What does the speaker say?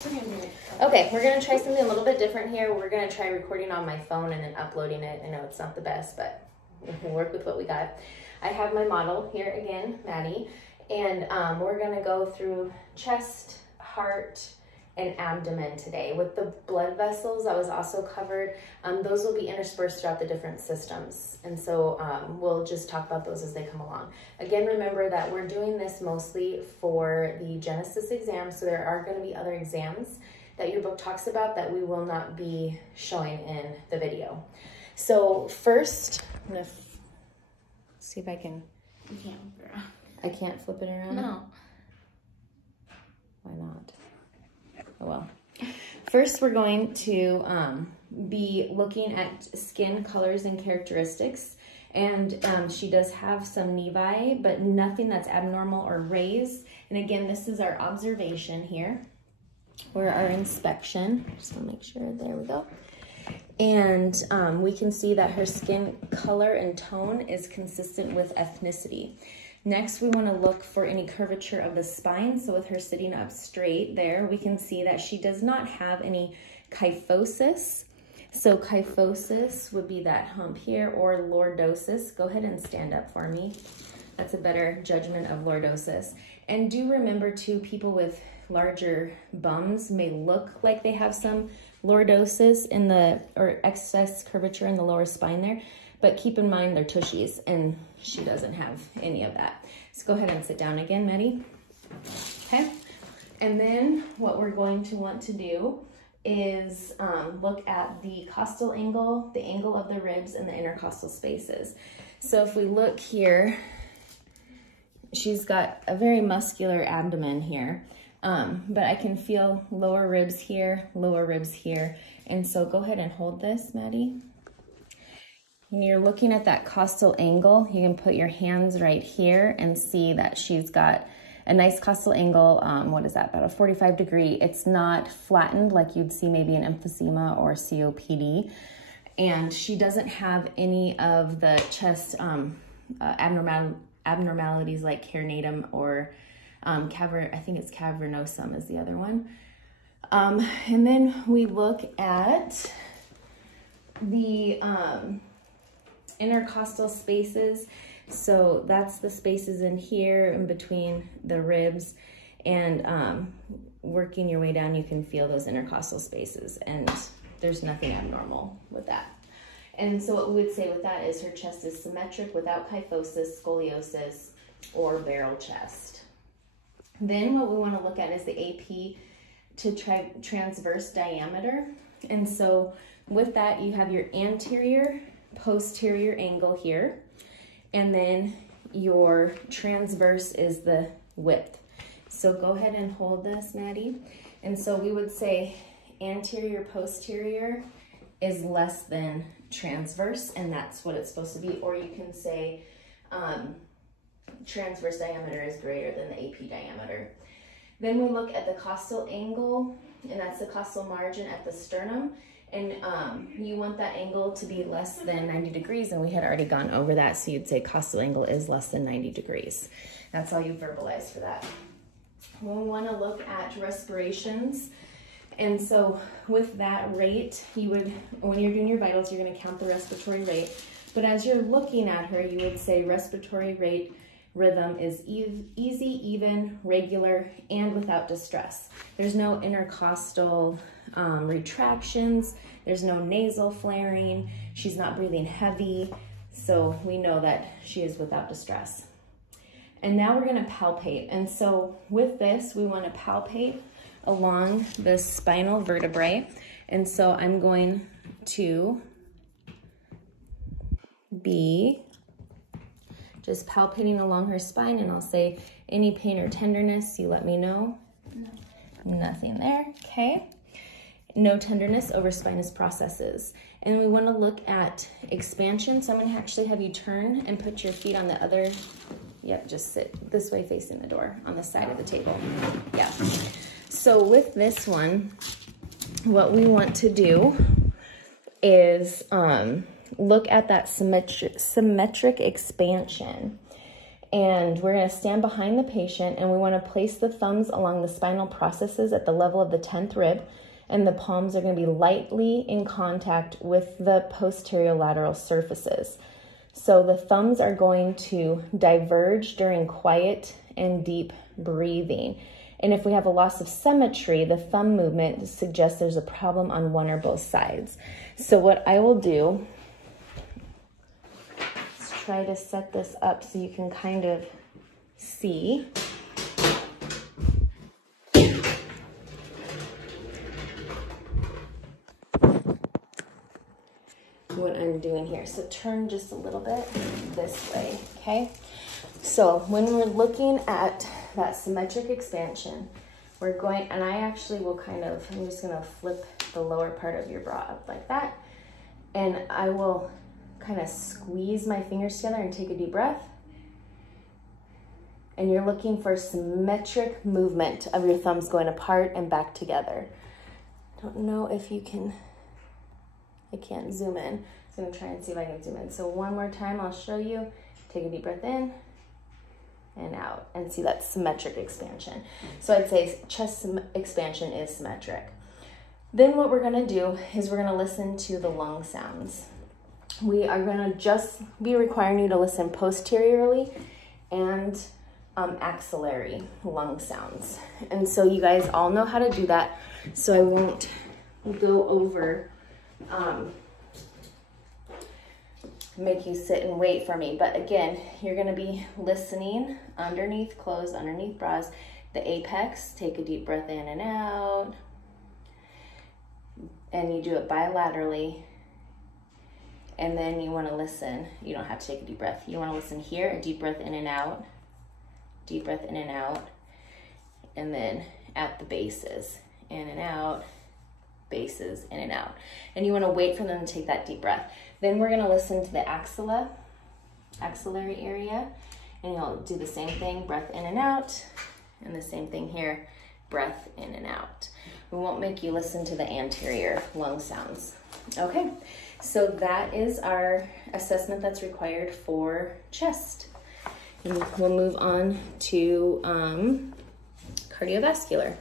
Okay, we're gonna try something a little bit different here. We're gonna try recording on my phone and then uploading it. I know it's not the best, but we'll work with what we got. I have my model here again, Maddie, and we're gonna go through chest, heart, and abdomen today. With the blood vessels that was also covered, those will be interspersed throughout the different systems. And so we'll just talk about those as they come along. Again, remember that we're doing this mostly for the Genesis exam, so there are gonna be other exams that your book talks about that we will not be showing in the video. So first, I'm gonna see if I can. You can't flip it around. I can't flip it around? No. Why not? Oh well. First, we're going to be looking at skin colors and characteristics. And she does have some nevi, but nothing that's abnormal or raised. And again, this is our observation here, or our inspection. Just want to make sure, there we go. And we can see that her skin color and tone is consistent with ethnicity. Next, we want to look for any curvature of the spine. So with her sitting up straight there, we can see that she does not have any kyphosis. So kyphosis would be that hump here, or lordosis. Go ahead and stand up for me. That's a better judgment of lordosis. And do remember too, people with larger bums may look like they have some lordosis in the, or excess curvature in the lower spine there. But keep in mind they're tushies, and she doesn't have any of that. So go ahead and sit down again, Maddie. Okay. And then what we're going to want to do is look at the costal angle, the angle of the ribs, and the intercostal spaces. So if we look here, she's got a very muscular abdomen here, but I can feel lower ribs here, lower ribs here. And so go ahead and hold this, Maddie. When you're looking at that costal angle, you can put your hands right here and see that she's got a nice costal angle. What is that, about a 45 degree. It's not flattened like you'd see maybe in emphysema or COPD. And she doesn't have any of the chest abnormalities like carinatum or I think it's cavernosum is the other one. And then we look at the intercostal spaces. So that's the spaces in here in between the ribs, and working your way down, you can feel those intercostal spaces, and there's nothing abnormal with that. And so what we would say with that is her chest is symmetric without kyphosis, scoliosis, or barrel chest. Then what we want to look at is the AP to transverse diameter. And so with that, you have your anterior, posterior angle here, and then your transverse is the width. So go ahead and hold this, Maddie. And so we would say anterior, posterior is less than transverse, and that's what it's supposed to be. Or you can say transverse diameter is greater than the AP diameter. Then we look at the costal angle, and that's the costal margin at the sternum. And you want that angle to be less than 90 degrees, and we had already gone over that, so you'd say costal angle is less than 90 degrees. That's all you verbalize for that. We want to look at respirations, and so with that rate, you would, when you're doing your vitals, you're going to count the respiratory rate, but as you're looking at her, you would say respiratory rate rhythm is easy, even, regular, and without distress. There's no intercostal retractions, there's no nasal flaring, she's not breathing heavy, so we know that she is without distress. And now we're going to palpate, and so with this we want to palpate along the spinal vertebrae, and so I'm going to be just palpating along her spine, and I'll say any pain or tenderness, you let me know. No. Nothing there, okay. No tenderness over spinous processes. And we want to look at expansion. So I'm going to actually have you turn and put your feet on the other, yep, just sit this way facing the door on the side of the table. Yeah. So with this one, what we want to do is look at that symmetric expansion. And we're going to stand behind the patient, and we want to place the thumbs along the spinal processes at the level of the 10th rib, and the palms are going to be lightly in contact with the posterior lateral surfaces. So the thumbs are going to diverge during quiet and deep breathing. And if we have a loss of symmetry, the thumb movement suggests there's a problem on one or both sides. So what I will do is try to set this up so you can kind of see. What I'm doing here. So turn just a little bit this way, okay? So when we're looking at that symmetric expansion, we're going, and I actually will I'm just gonna flip the lower part of your bra up like that, and I will kind of squeeze my fingers together and take a deep breath. And you're looking for symmetric movement of your thumbs going apart and back together. Don't know if you can, I can't zoom in. I'm gonna try and see if I can zoom in. So one more time, I'll show you. Take a deep breath in and out, and see that symmetric expansion. So I'd say chest expansion is symmetric. Then what we're gonna do is we're gonna listen to the lung sounds. We are gonna just be requiring you to listen posteriorly and axillary lung sounds. And so you guys all know how to do that, so I won't go over make you sit and wait for me. But again, you're gonna be listening underneath clothes, underneath bras. The apex, take a deep breath in and out. And you do it bilaterally. And then you wanna listen. You don't have to take a deep breath. You wanna listen here, a deep breath in and out. Deep breath in and out. And then at the bases, in and out, bases, in and out. And you wanna wait for them to take that deep breath. Then we're gonna listen to the axillary area, and you'll do the same thing, breath in and out, and the same thing here, breath in and out. We won't make you listen to the anterior lung sounds. Okay, so that is our assessment that's required for chest. And we'll move on to cardiovascular.